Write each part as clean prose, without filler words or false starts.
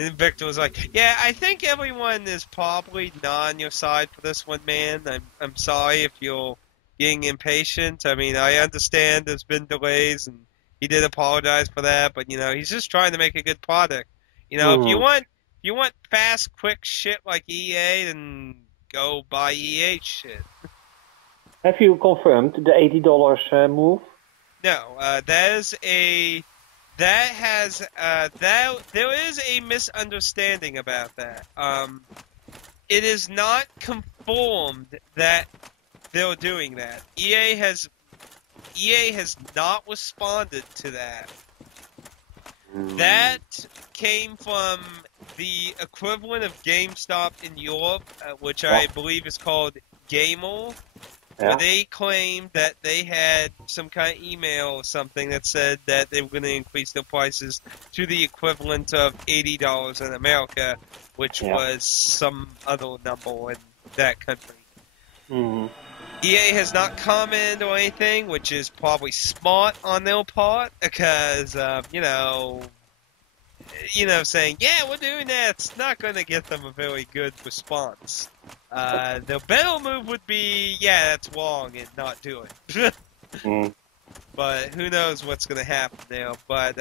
And Victor was like, "Yeah, I think everyone is probably not on your side for this one, man. I'm sorry if you're getting impatient. I mean, I understand there's been delays, and he did apologize for that. But he's just trying to make a good product. If you want fast, quick shit like EA, then go buy EA shit." Have you confirmed the $80 move? No, there is a misunderstanding about that. It is not confirmed that they're doing that. EA has not responded to that. That came from the equivalent of GameStop in Europe, which I believe is called Gamel. Where they claimed that they had some kind of email or something that said that they were going to increase their prices to the equivalent of $80 in America, which was some other number in that country. EA has not commented or anything, which is probably smart on their part, because, saying, yeah, we're doing that, it's not going to get them a very good response. The better move would be, yeah, that's wrong, and not do it. But who knows what's going to happen there. But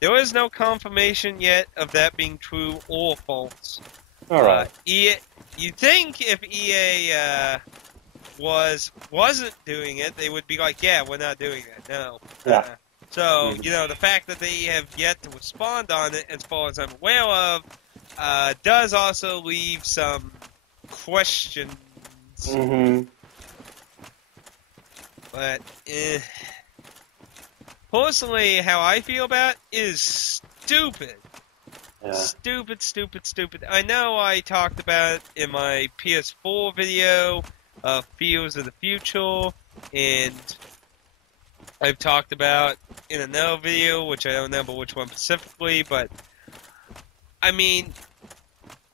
there is no confirmation yet of that being true or false. All right. You'd think if EA wasn't doing it, they would be like, yeah, we're not doing that. No. Yeah. So, the fact that they have yet to respond on it, as far as I'm aware of, does also leave some questions. But, personally, how I feel about it is stupid. Yeah. Stupid. I know I talked about it in my PS4 video, Fears of the Future, and I've talked about in another video, which I don't remember which one specifically, but I mean,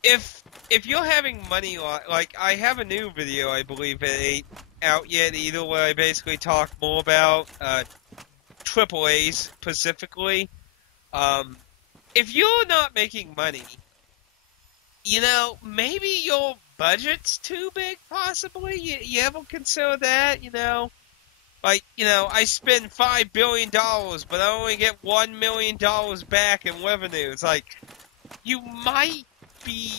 if you're having money, like I have a new video, I believe it ain't out yet either, where I basically talk more about AAAs specifically. If you're not making money, maybe your budget's too big, possibly. You ever consider that, Like, I spend $5 billion, but I only get $1 million back in revenue. It's like, you might be,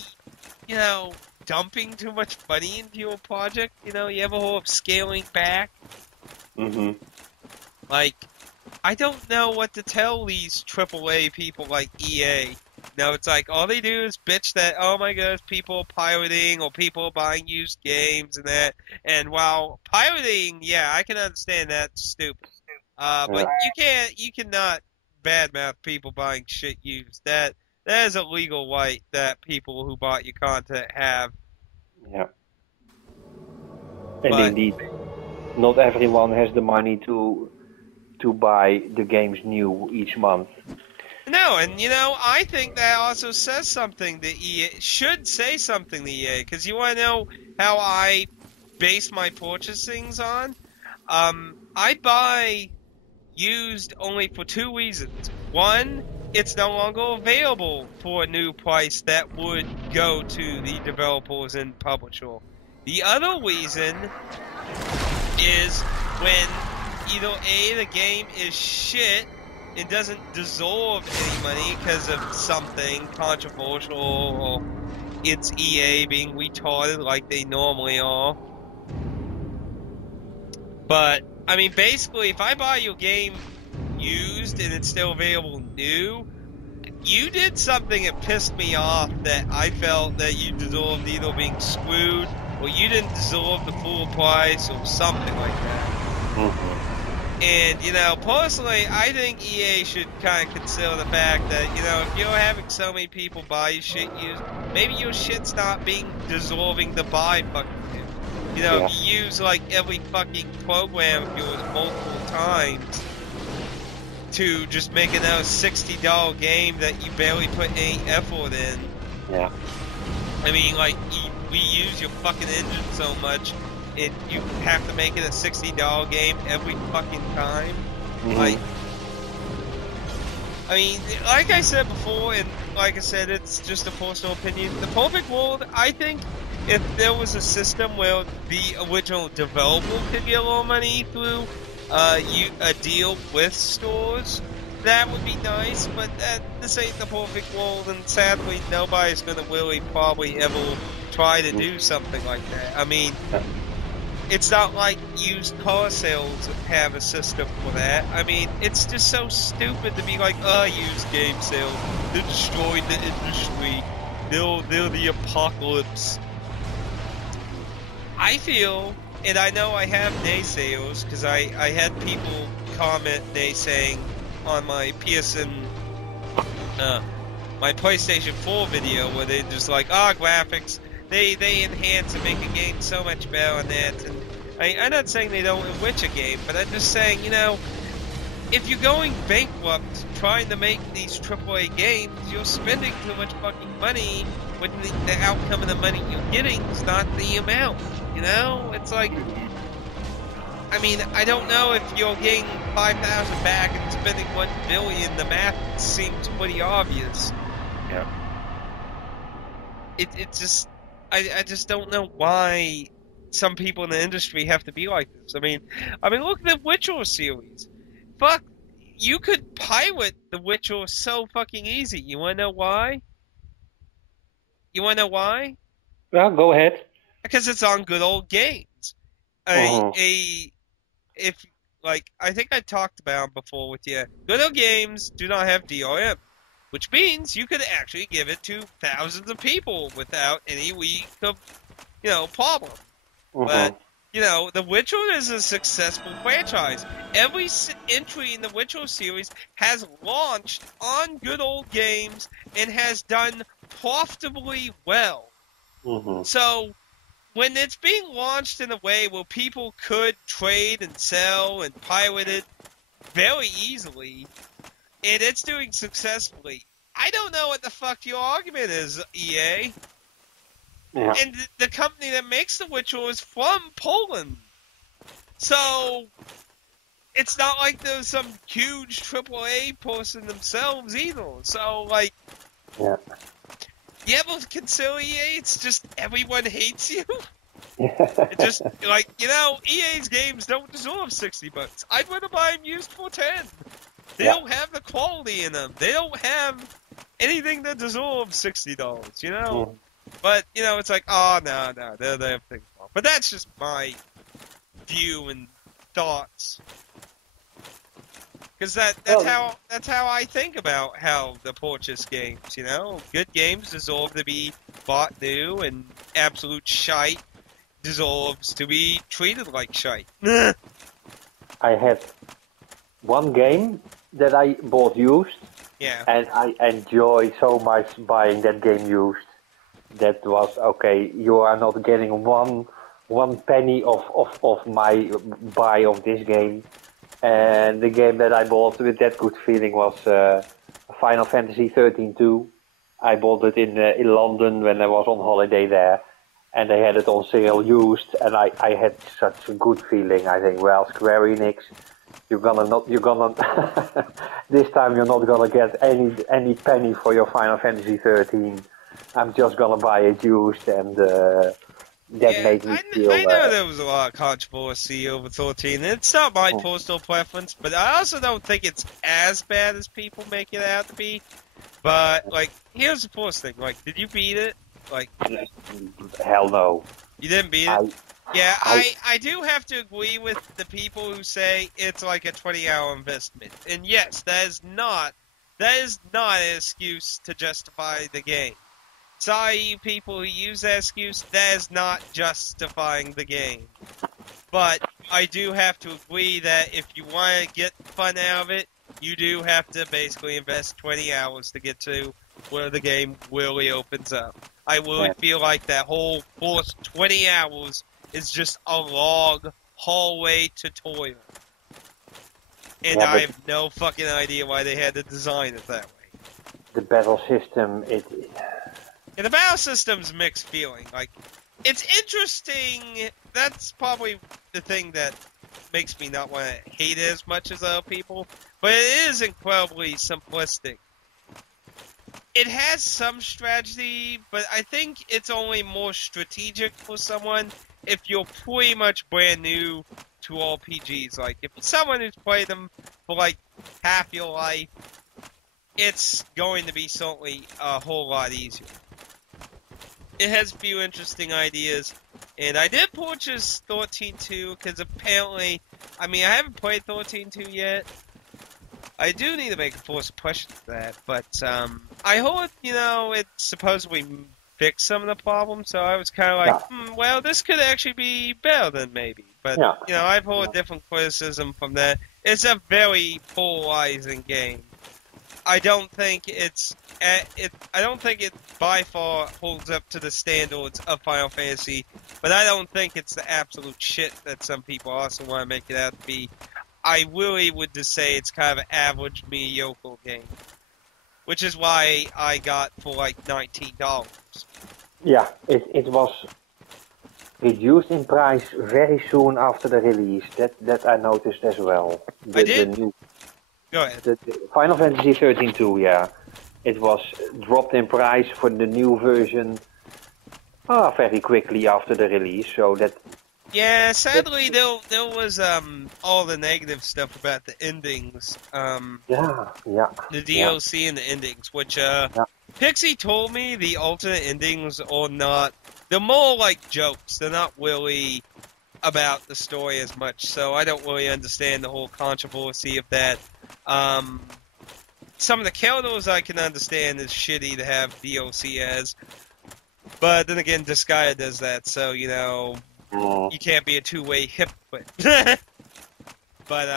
dumping too much money into your project. You ever heard of scaling back? Like, I don't know what to tell these AAA people like EA. It's like, all they do is bitch that, oh my gosh, people are pirating, or people are buying used games and that. And while pirating, yeah, I can understand that's stupid. But you cannot badmouth people buying shit used. That is a legal right that people who bought your content have. Yeah. And indeed, not everyone has the money to buy the games new each month. No, and I think that also says something to EA. Should say something to EA, because you want to know how I base my purchasings on? I buy used only for two reasons. One, it's no longer available for a new price that would go to the developers and publisher. The other reason is when either A, the game is shit, it doesn't deserve any money because of something controversial, or it's EA being retarded like they normally are. But, I mean, basically, if I buy your game used and it's still available new, you did something that pissed me off, that I felt that you deserved either being screwed, or you didn't deserve the full price, or something like that. And, personally, I think EA should kind of consider the fact that, if you're having so many people buy your shit used, maybe your shit's not being deserving to buy fucking new. If you use, like, every fucking program of yours multiple times to just make another $60 game that you barely put any effort in. Yeah. I mean, like, we use your fucking engine so much, and you have to make it a $60 game every fucking time. Like, I mean, like I said before, and like I said, it's just a personal opinion. The perfect world, I think, if there was a system where the original developer could get a little money through a deal with stores, that would be nice. But this ain't the perfect world, and sadly, nobody's gonna really probably ever try to do something like that. I mean, it's not like used car sales have a system for that. I mean, it's just so stupid to be like, used game sales. They're destroying the industry. They're the apocalypse. I feel, and I know I have naysayers, because I had people comment naysaying on my my PlayStation 4 video where they're just like, graphics, they enhance and make a game so much better on that. And I'm not saying they don't enrich a game, but I'm just saying, if you're going bankrupt trying to make these AAA games, you're spending too much fucking money when the outcome of the money you're getting is not the amount. It's like, I mean, I don't know if you're getting 5,000 back and spending 1 billion. The math seems pretty obvious. Yeah. It just, I just don't know why some people in the industry have to be like this. I mean, look at the Witcher series. Fuck, you could pilot the Witcher so fucking easy. You wanna know why? Well, go ahead. Because it's on good old games. If I think I talked about before with you, good old games do not have DRM, which means you could actually give it to thousands of people without any week of, problem. But, The Witcher is a successful franchise. Every entry in the Witcher series has launched on good old games and has done profitably well. So, when it's being launched in a way where people could trade and sell and pilot it very easily, and it's doing successfully, I don't know what the fuck your argument is, EA. Yeah. And the company that makes The Witcher is from Poland. So, it's not like there's some huge AAA person themselves either. So, Yeah. you ever consider EA? It's just everyone hates you? It just, EA's games don't deserve $60. I'd rather buy them used for 10. They don't have the quality in them. They don't have anything that deserves $60, But, it's like, no, they have things wrong. But that's just my view and thoughts. Because that's how I think about how to purchase games, Good games deserve to be bought new, and absolute shite deserves to be treated like shite. I had one game that I bought used, and I enjoy so much buying that game used. That was okay. You are not getting one penny of my buy of this game, and the game that I bought with that good feeling was Final Fantasy 13-2. I bought it in London when I was on holiday there, and they had it on sale used, and I had such a good feeling. I think, well, Square Enix, you're gonna this time you're not gonna get any penny for your Final Fantasy 13. I'm just gonna buy it used, and that made me feel. I know there was a lot of controversy over 13. It's not my personal preference, but I also don't think it's as bad as people make it out to be. But here's the first thing: did you beat it? Hell no. You didn't beat it? I do have to agree with the people who say it's like a 20-hour investment. And yes, that is not an excuse to justify the game. Sorry, you people who use that excuse, that is not justifying the game. But I do have to agree that if you want to get fun out of it, you do have to basically invest 20 hours to get to where the game really opens up. I really feel like that whole first 20 hours is just a log hallway tutorial. And I have no fucking idea why they had to design it that way. The battle system, And the battle system's mixed feeling. It's interesting. That's probably the thing that makes me not want to hate it as much as other people. but it is incredibly simplistic. It has some strategy, but I think it's only more strategic for someone if you're pretty much brand new to RPGs. Like, if someone who's played them for, like, half your life, it's going to be certainly a whole lot easier. It has a few interesting ideas, and I did purchase 13.2, because apparently, I mean, I haven't played 13.2 yet. I do need to make a forced impression of that, but I heard, it supposedly fixed some of the problems, so I was kind of like, well, this could actually be better than maybe. But, I've heard different criticism from that. It's a very polarizing game. I don't think I don't think it by far holds up to the standards of Final Fantasy, but I don't think it's the absolute shit that some people also want to make it out to be. I really would just say it's kind of an average, mediocre game. Which is why I got for like $19. Yeah, it was reduced in price very soon after the release. That I noticed as well. I did? Go ahead. The Final Fantasy 13-2, yeah. It was dropped in price for the new version very quickly after the release, so that... Yeah, sadly, there was all the negative stuff about the endings. The DLC and the endings, which Pixie told me the alternate endings are not... They're more like jokes. They're not really about the story as much, so I don't really understand the whole controversy of that. Some of the characters I can understand is shitty to have DLC as, but then again, Disgaea does that, so, you can't be a two-way hypocrite. But,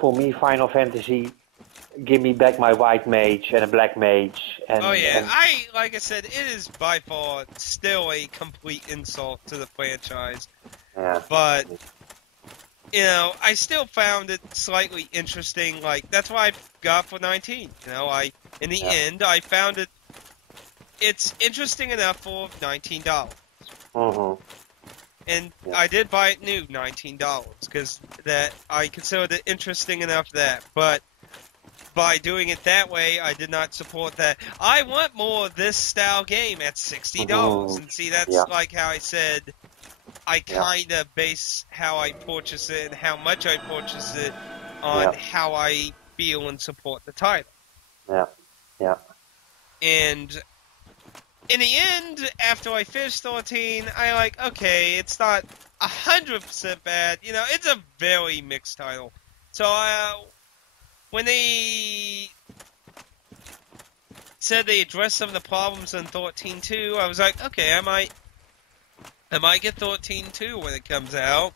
for me, Final Fantasy, give me back my white mage and a black mage. Like I said, it is by far still a complete insult to the franchise. Yeah. But, I still found it slightly interesting. Like, that's why I got for 19. In the end, I found it's interesting enough for $19. Mm-hmm. And I did buy it new, $19, because I considered it interesting enough but by doing it that way, I did not support that. I want more of this style game at $60. Mm-hmm. And see, that's like how I said, I kind of base how I purchase it and how much I purchase it on how I feel and support the title. Yeah. And in the end, after I finished 13, okay, it's not 100% bad. It's a very mixed title. So, when they said they addressed some of the problems in 13.2, I was like, okay, I might get 13.2 when it comes out,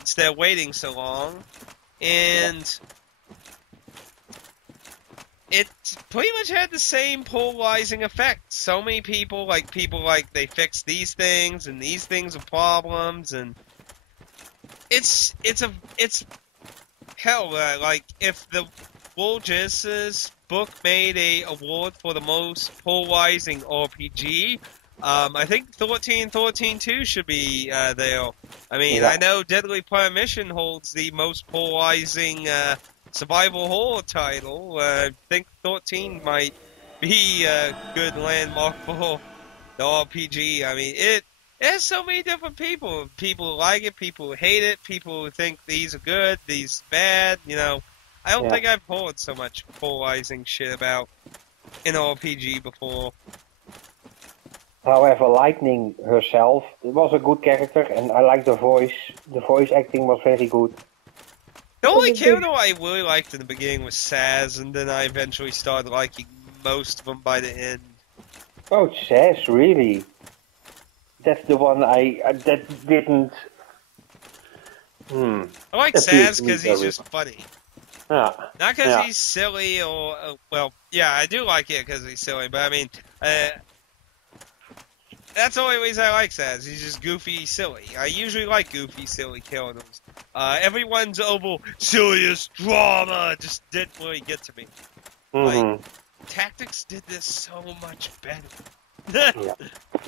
instead of waiting so long. And it pretty much had the same polarizing effect. So many people they fixed these things and these things are problems, and it's hell, like if the World Genesis book made a award for the most polarizing RPG, I think 13.2 should be there. I mean, I know Deadly Premonition holds the most polarizing survival horror title. I think 13 might be a good landmark for the RPG. I mean, it has so many different people. People who like it, people who hate it, people who think these are good, these bad. I don't think I've heard so much polarizing shit about an RPG before. However, Lightning herself was a good character, and I liked the voice. The voice acting was very good. The only character I really liked in the beginning was Saz, and then I eventually started liking most of them by the end. Oh, Saz, really? That's the one that didn't... I like Saz because he's just funny. Yeah. Not because he's silly or... I do like it because he's silly, but I mean... that's the only reason I like Saz. He's just goofy, silly. I usually like goofy, silly characters. Everyone's over serious drama just didn't really get to me. Mm-hmm. Like, Tactics did this so much better.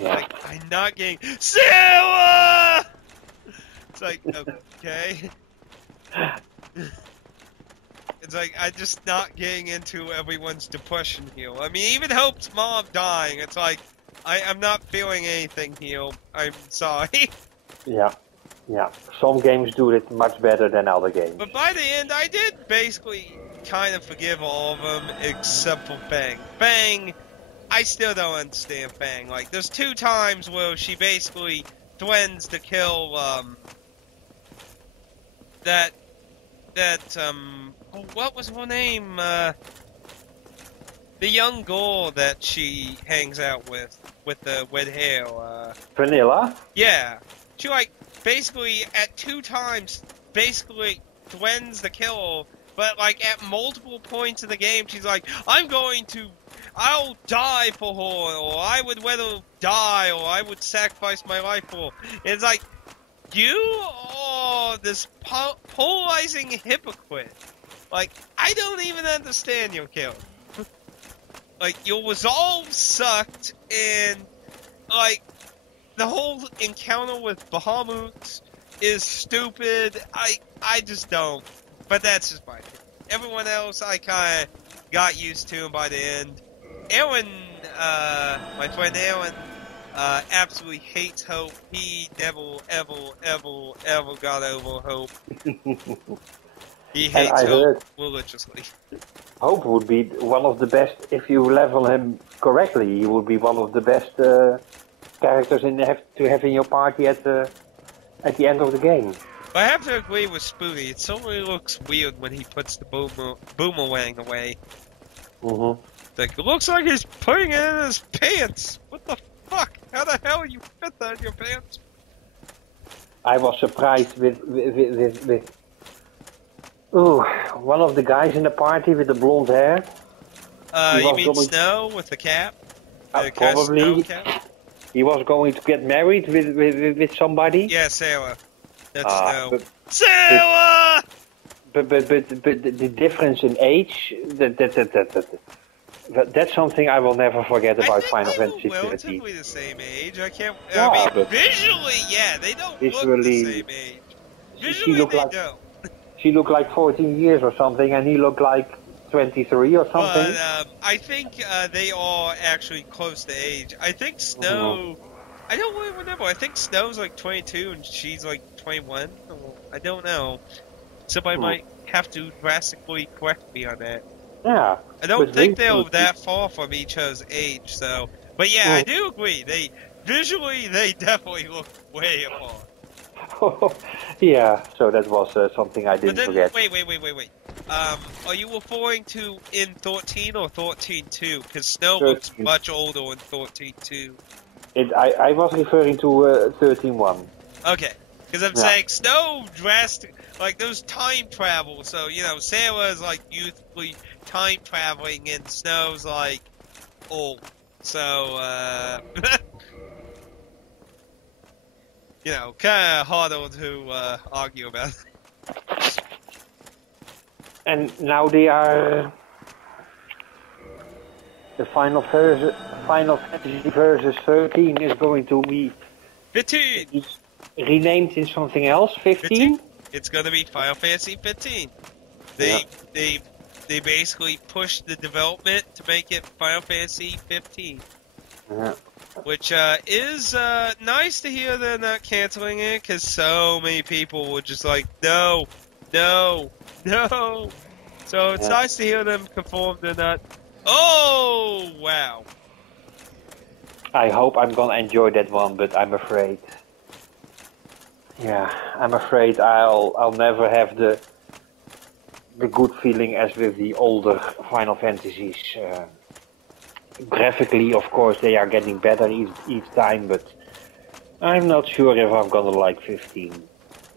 I'm not getting Sarah! It's like, okay. It's like, I'm just not getting into everyone's depression here. I mean, even Hope's mom dying, it's like, I'm not feeling anything here. I'm sorry. Yeah. Yeah. Some games do it much better than other games. But by the end, I did basically kind of forgive all of them except for Fang. Fang, I still don't understand Fang. Like, there's 2 times where she basically threatens to kill, what was her name? The young girl that she hangs out with the red hair. Vanilla? Yeah. She, like, basically, at 2 times, basically threatens to kill her, but, like, at multiple points in the game, she's like, I'll die for her, or I would rather die, or I would sacrifice my life for her. It's like, you are this polarizing hypocrite. Like, I don't even understand your character. Like, your resolve sucked, and, like, the whole encounter with Bahamut is stupid. I just don't. But that's just my opinion. Everyone else, I kind of got used to by the end. Aaron, my friend Aaron, absolutely hates Hope. He never, ever got over Hope. He hates Hope religiously. Hope would be one of the best, if you level him correctly, he would be one of the best characters to have in your party at the end of the game. I have to agree with Spoonie. It certainly looks weird when he puts the boomerang away. Like, it looks like he's putting it in his pants. What the fuck? How the hell you fit that in your pants? I was surprised with one of the guys in the party with the blonde hair. You mean Snow with the cap? Probably. Cap? He was going to get married with somebody. Yeah, Sarah. That's Snow. Sarah! But the difference in age, that's something I will never forget about Final Fantasy XIII. Relatively the same age. I mean, visually, yeah, they don't look the same age. Visually, they don't. She looked like 14 years or something, and he looked like 23 or something. But I think they are actually close to age. I think Snow... I don't really remember. I think Snow's like 22 and she's like 21. I don't know. Somebody might have to drastically correct me on that. Yeah. I don't think they're that far from each other's age, so... But yeah, I do agree. Visually, they definitely look way apart. Yeah, so that was something I didn't forget. Wait. Are you referring to in 13 or 13.2? Because Snow looks much older in 13.2. I was referring to 13.1. Okay, because I'm saying Snow drastic, like those time travel. So Sarah's like youthfully time traveling, and Snow's like old. So kind of harder to argue about. And now they are the Final Fantasy Versus 13 is going to be 15 renamed in something else. 15. It's going to be Final Fantasy 15. They basically pushed the development to make it Final Fantasy 15. Yeah. Which is nice to hear they're not canceling it, because so many people were just like, no. So it's nice to hear them confirm they're not. Oh, wow. I hope I'm gonna enjoy that one, but I'm afraid. Yeah, I'm afraid I'll never have the good feeling as with the older Final Fantasies. Graphically, of course, they are getting better each time, but I'm not sure if I'm gonna like 15.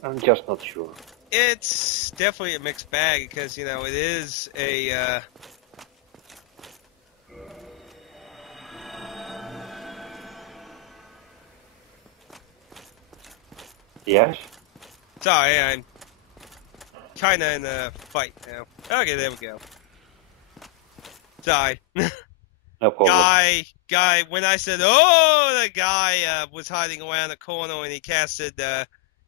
I'm just not sure. It's definitely a mixed bag, because, it is a... Yes? Sorry, I'm kind of in a fight now. Okay, there we go. Sorry. No problem. Guy, when I said, oh, the guy was hiding around the corner and he casted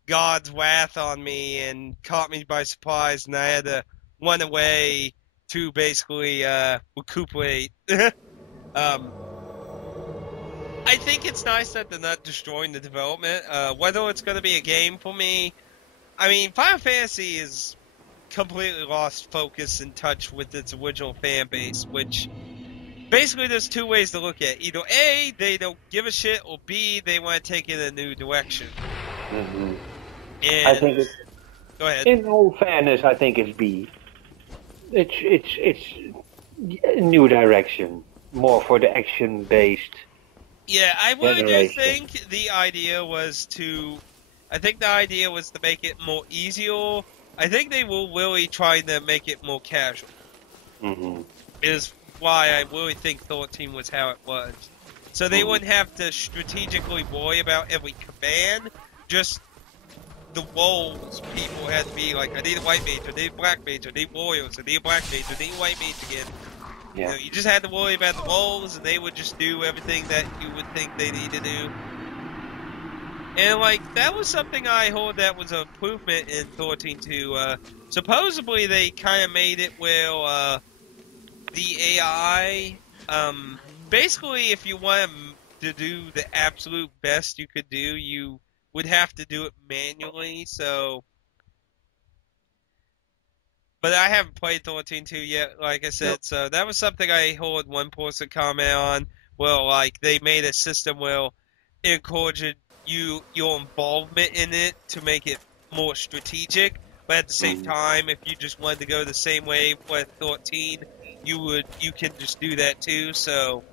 God's wrath on me and caught me by surprise, and I had to run away to basically recuperate. I think it's nice that they're not destroying the development. Whether it's going to be a game for me, I mean, Final Fantasy is completely lost focus and touch with its original fan base, which basically there's two ways to look at it. Either A, they don't give a shit, or B, they want to take it in a new direction. Mm-hmm. And I think it's, go ahead. in all fairness, I think it's B. It's a new direction, more for the action-based. Yeah, I really do think the idea was to make it more easier. I think they will really try to make it more casual. Mm-hmm. Is why I really think 13 was how it was. So they wouldn't have to strategically worry about every command, just the roles people had to be like, I need a white mage, I need a black mage, I need warriors, I need a black mage, I need a white mage again. Yeah. You know, you just had to worry about the roles, and they would just do everything that you would think they need to do. And, like, that was something I heard that was an improvement in 13.2. Supposedly they kind of made it where, the AI, basically if you want to do the absolute best you could do, you would have to do it manually, so... But I haven't played 13.2 yet, like I said, so that was something I heard one person comment on. Well, like, they made a system where it encouraged your involvement in it to make it more strategic, but at the same time, if you just wanted to go the same way with 13, you can just do that too, so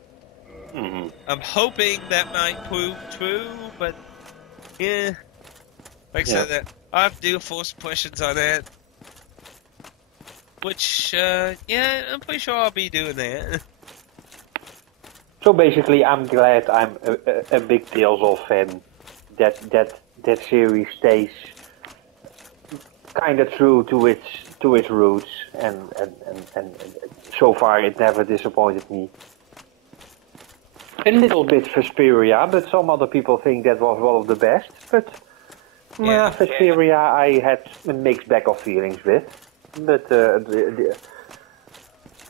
I'm hoping that might prove true, but yeah, like I said, I have to do full impressions on that. Which, yeah, I'm pretty sure I'll be doing that. So basically, I'm glad I'm a big Tales of fan. That series stays kind of true to its roots, and so far it never disappointed me. A little bit Vesperia, but some other people think that was one of the best. But Vesperia, I had a mixed bag of feelings with. But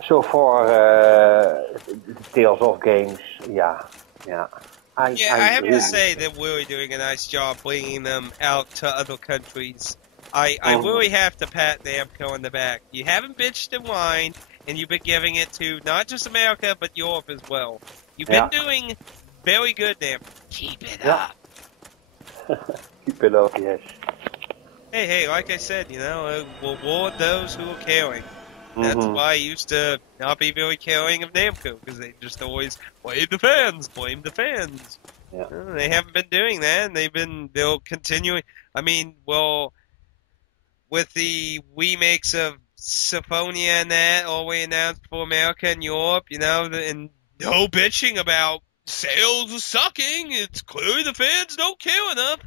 so far, the Tales of games, I have to say they're really doing a nice job bringing them out to other countries. I really have to pat Namco on the back. You haven't bitched and whined, and you've been giving it to not just America, but Europe as well. You've been doing very good, Namco. Keep it up. Keep it up, yes. Hey, like I said, reward those who are caring. That's why I used to not be very caring of Namco, because they just always blame the fans. Yeah. They haven't been doing that, and they'll continue. I mean, well, with the remakes of Symphonia and that, all we announced for America and Europe, and no bitching about sales are sucking, it's clearly the fans don't care enough.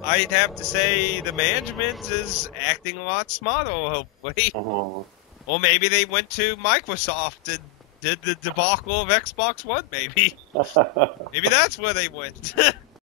I'd have to say the management is acting a lot smarter, hopefully. Or maybe they went to Microsoft and did the debacle of Xbox One, maybe. Maybe that's where they went.